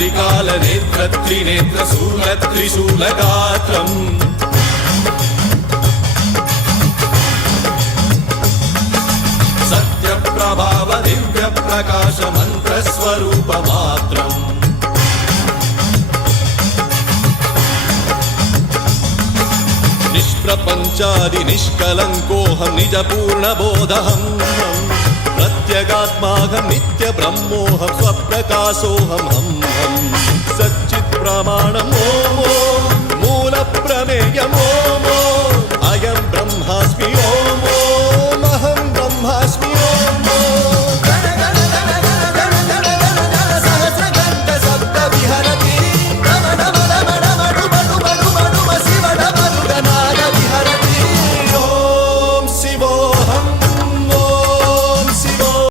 त्रिकालनेत्र त्रिनेत्रशूल त्रिशूलगात्रम् सत्यप्रभाव दिव्यप्रकाश मन्त्रस्वरूपमात्रम् निष्प्रपञ्चादि निष्कलङ्कोऽहं निजपूर्णबोधहं प्रत्यगात्माहं नित्यब्रह्मोऽहं स्वप्रकाशोऽहं सच्चित्प्रमाणम् ॐ मूलप्रमेयम् ॐ